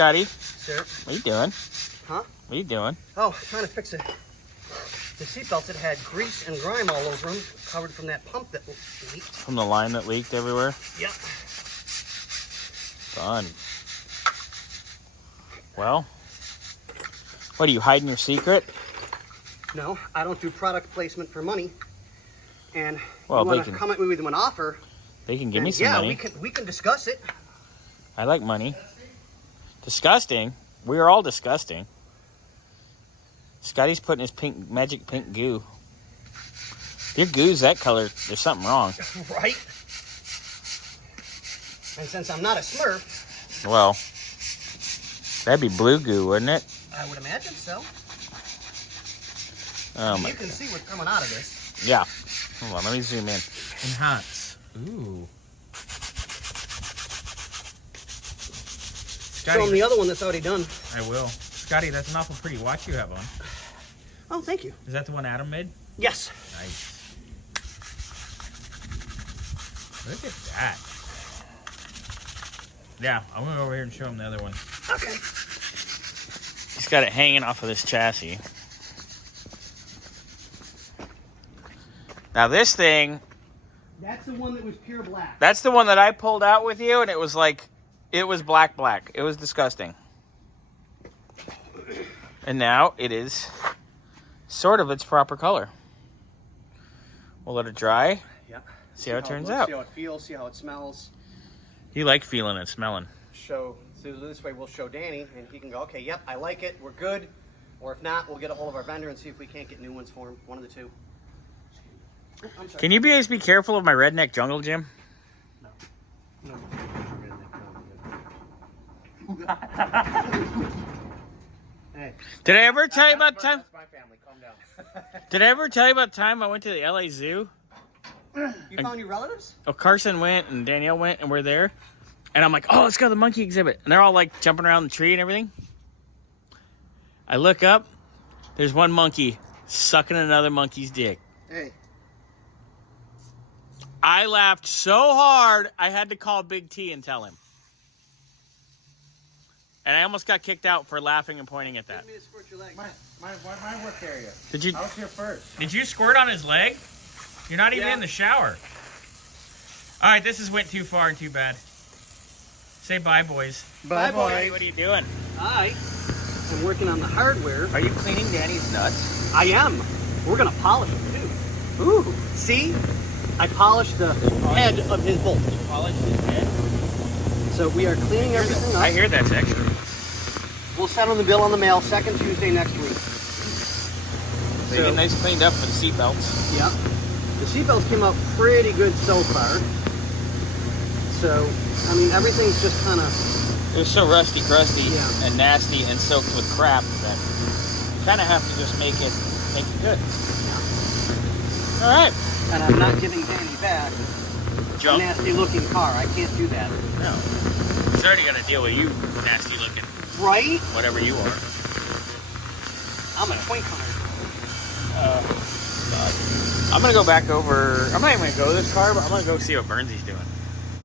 Scotty. Sir. What are you doing? Huh? What are you doing? Oh, trying to fix it. The seatbelts that had grease and grime all over them, covered from that pump that leaked. From the line that leaked everywhere? Yep. Fun. Well, what are you hiding your secret? No, I don't do product placement for money. And Well, you want to come at me with an offer? They can give me some money. Yeah, we can discuss it. I like money. Disgusting. We are all disgusting. Scotty's putting his magic pink goo. If your goo's that color, there's something wrong. Right? And since I'm not a Smurf... Well, that'd be blue goo, wouldn't it? I would imagine so. Oh my You can see what's coming out of this. Yeah. Hold on, let me zoom in. Enhance. Ooh. Show him the other one that's already done. I will. Scotty, that's an awful pretty watch you have on. Oh, thank you. Is that the one Adam made? Yes. Nice. Look at that. Yeah, I'm gonna go over here and show him the other one. Okay. He's got it hanging off of this chassis. Now this thing... That's the one that was pure black. That's the one that I pulled out with you, and it was like... It was black. It was disgusting. And now it is sort of its proper color. We'll let it dry. Yep. See how it turns out. See how it feels, see how it smells. You like feeling and smelling. So this way we'll show Danny, and he can go, okay, yep, I like it, we're good. Or if not, we'll get a hold of our vendor and see if we can't get new ones for him. One of the two. Oh, I'm sorry. Can you guys be careful of my redneck jungle gym? No. Hey. Did I ever tell you about time? That's my family. Calm down. Did I ever tell you about time I went to the LA Zoo? You found your relatives? Oh, Carson went and Danielle went and we're there. And I'm like, oh, let's go to the monkey exhibit. And they're all like jumping around the tree and everything. I look up. There's one monkey sucking another monkey's dick. Hey. I laughed so hard, I had to call Big T and tell him. And I almost got kicked out for laughing and pointing at that. Give me to squirt your leg. My work area. Did you? I was here first. Did you squirt on his leg? You're not even Yeah. in the shower. All right, this has went too far and too bad. Say bye, boys. Bye, boy. Hey, what are you doing? I am working on the hardware. Are you cleaning Danny's nuts? I am. We're going to polish them, too. Ooh. See? I polished the head of his bolt. You polished his head? So we are cleaning everything up. I hear that's extra. We'll send him the bill on the mail second Tuesday next week. They get nice cleaned up for the seatbelts. Yep. The seatbelts came out pretty good so far. So, I mean, everything's just kind of... They're so rusty, crusty, Yeah. and nasty, and soaked with crap that you kind of have to just make it good. Yeah. All right. And I'm not giving Danny back a Junk. nasty-looking car. I can't do that. No. He's already got to deal with you, nasty looking, Right? whatever you are. I'm a twink hunter. God. I'm going to go back over. I'm not even going to go to this car, but I'm going to go see what Burnsy's doing.